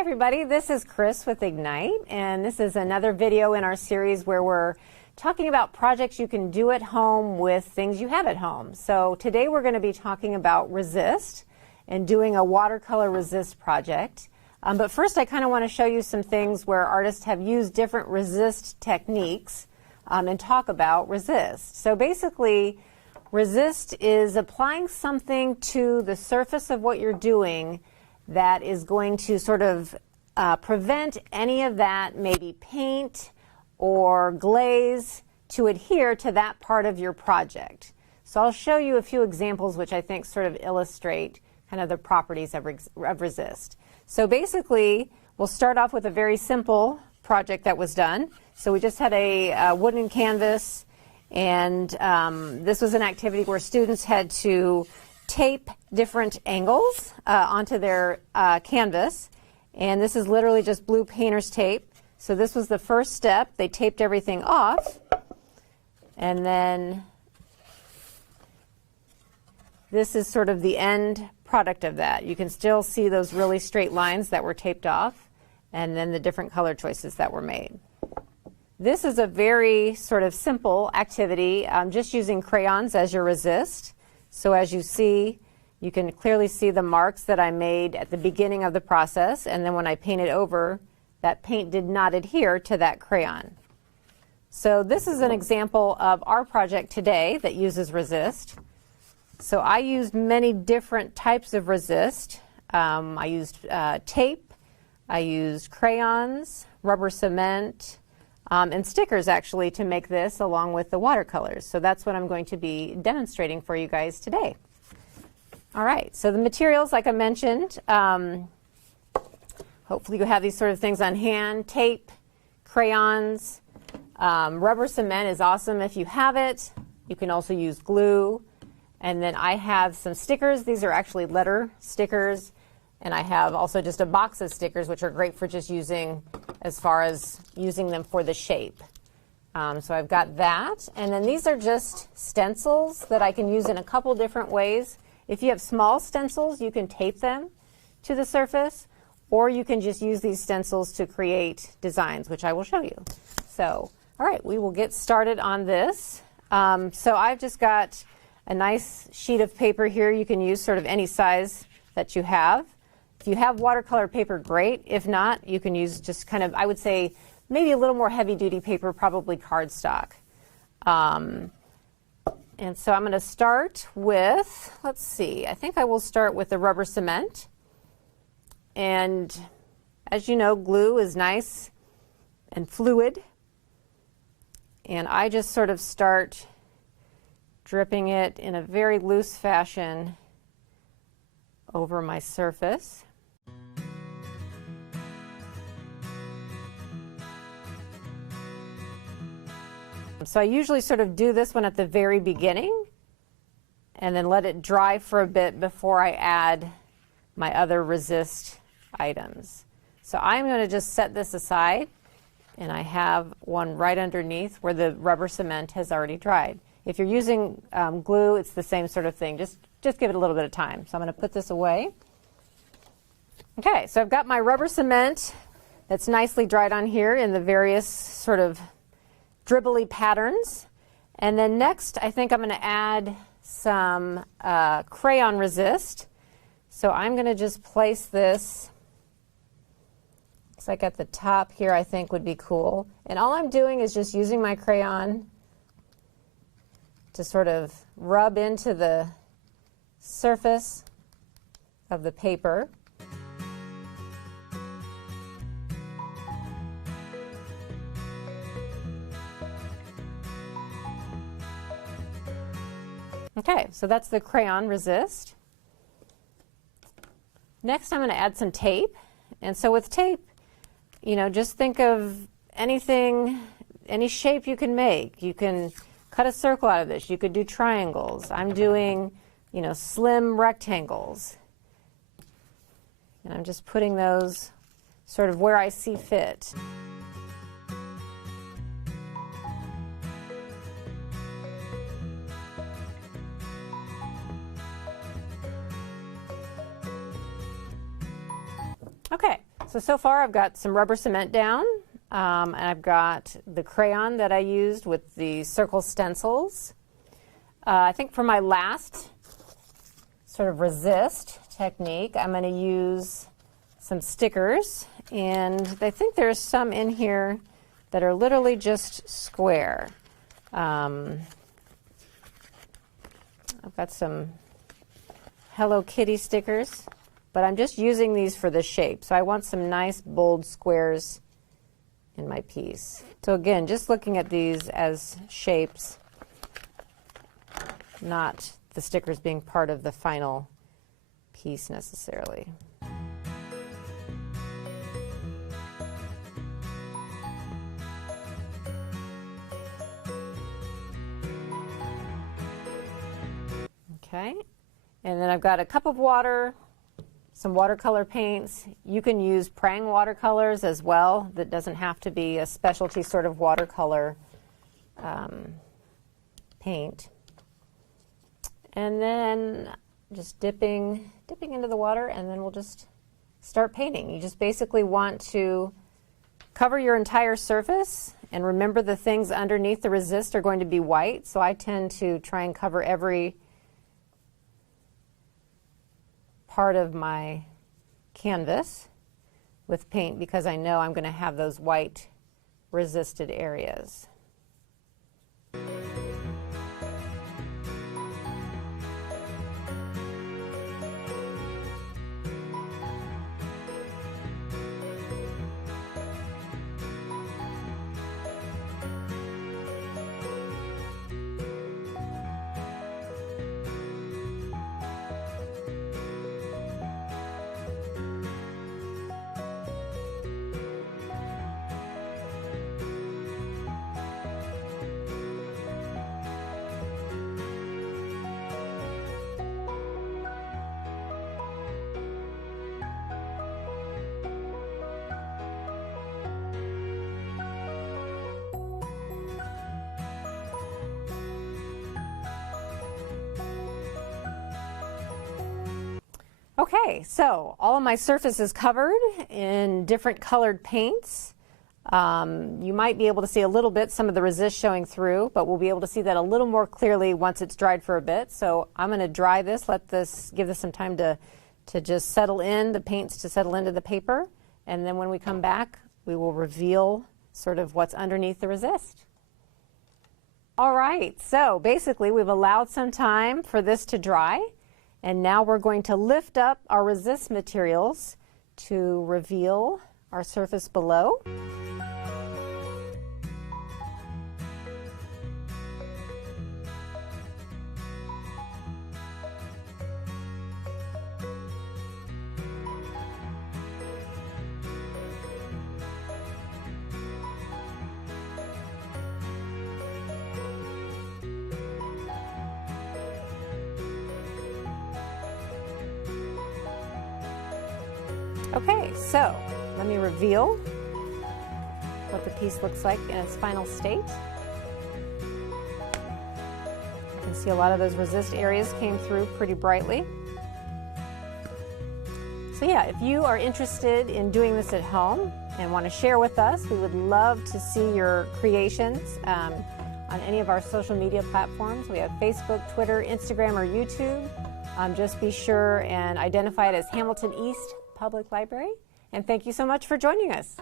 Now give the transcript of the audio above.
Hi everybody, this is Kris with Ignite, and this is another video in our series where we're talking about projects you can do at home with things you have at home. So today we're going to be talking about resist and doing a watercolor resist project. But first I kind of want to show you some things where artists have used different resist techniques and talk about resist. So basically, resist is applying something to the surface of what you're doing that is going to sort of prevent any of that, maybe paint or glaze, to adhere to that part of your project. So I'll show you a few examples which I think sort of illustrate kind of the properties of resist. So basically, we'll start off with a very simple project that was done. So we just had a wooden canvas, and this was an activity where students had to tape different angles onto their canvas, and this is literally just blue painter's tape. So this was the first step. They taped everything off, and then this is sort of the end product of that. You can still see those really straight lines that were taped off, and then the different color choices that were made. This is a very sort of simple activity, just using crayons as your resist. So as you see, you can clearly see the marks that I made at the beginning of the process, and then when I painted over, that paint did not adhere to that crayon. So this is an example of our project today that uses resist. So I used many different types of resist. I used tape, I used crayons, rubber cement, and stickers actually to make this, along with the watercolors. So that's what I'm going to be demonstrating for you guys today. All right, so the materials, like I mentioned, hopefully you have these sort of things on hand: tape, crayons, rubber cement is awesome if you have it. You can also use glue. And then I have some stickers. These are actually letter stickers. And I have also just a box of stickers, which are great for just using as far as using them for the shape. So I've got that. And then these are just stencils that I can use in a couple different ways. If you have small stencils, you can tape them to the surface, or you can just use these stencils to create designs, which I will show you. So, all right, we will get started on this. So I've just got a nice sheet of paper here. You can use sort of any size that you have. If you have watercolor paper, great. If not, you can use just kind of, I would say, maybe a little more heavy-duty paper, probably cardstock. And so I'm going to start with, let's see, I think I will start with the rubber cement. And as you know, glue is nice and fluid. And I just sort of start dripping it in a very loose fashion over my surface. So I usually sort of do this one at the very beginning and then let it dry for a bit before I add my other resist items. So I'm going to just set this aside, and I have one right underneath where the rubber cement has already dried. If you're using glue, it's the same sort of thing. Just give it a little bit of time. So I'm going to put this away. Okay, so I've got my rubber cement that's nicely dried on here in the various sort of dribbly patterns. And then next, I think I'm going to add some crayon resist. So I'm going to just place this, looks like at the top here, I think would be cool. And all I'm doing is just using my crayon to sort of rub into the surface of the paper. Okay, so that's the crayon resist. Next, I'm going to add some tape. And so with tape, you know, just think of anything, any shape you can make. You can cut a circle out of this. You could do triangles. I'm doing, you know, slim rectangles. And I'm just putting those sort of where I see fit. Okay, So far I've got some rubber cement down, and I've got the crayon that I used with the circle stencils. I think for my last sort of resist technique, I'm going to use some stickers, and I think there's some in here that are literally just square. I've got some Hello Kitty stickers, but I'm just using these for the shape. So I want some nice bold squares in my piece. So again, just looking at these as shapes, not the stickers being part of the final piece necessarily. Okay, and then I've got a cup of water, some watercolor paints. You can use Prang watercolors as well. That doesn't have to be a specialty sort of watercolor paint. And then just dipping into the water, and then we'll just start painting. You just basically want to cover your entire surface, and remember the things underneath the resist are going to be white, so I tend to try and cover every part of my canvas with paint because I know I'm going to have those white resisted areas. Okay, so all of my surface is covered in different colored paints. You might be able to see a little bit some of the resist showing through, but we'll be able to see that a little more clearly once it's dried for a bit. So I'm going to dry this, give this some time to just settle in, the paints to settle into the paper, and then when we come back, we will reveal sort of what's underneath the resist. All right, so basically we've allowed some time for this to dry. And now we're going to lift up our resist materials to reveal our surface below. Okay, so let me reveal what the piece looks like in its final state. You can see a lot of those resist areas came through pretty brightly. So yeah, if you are interested in doing this at home and want to share with us, we would love to see your creations on any of our social media platforms. We have Facebook, Twitter, Instagram, or YouTube. Just be sure and identify it as Hamilton East Public Library. And thank you so much for joining us.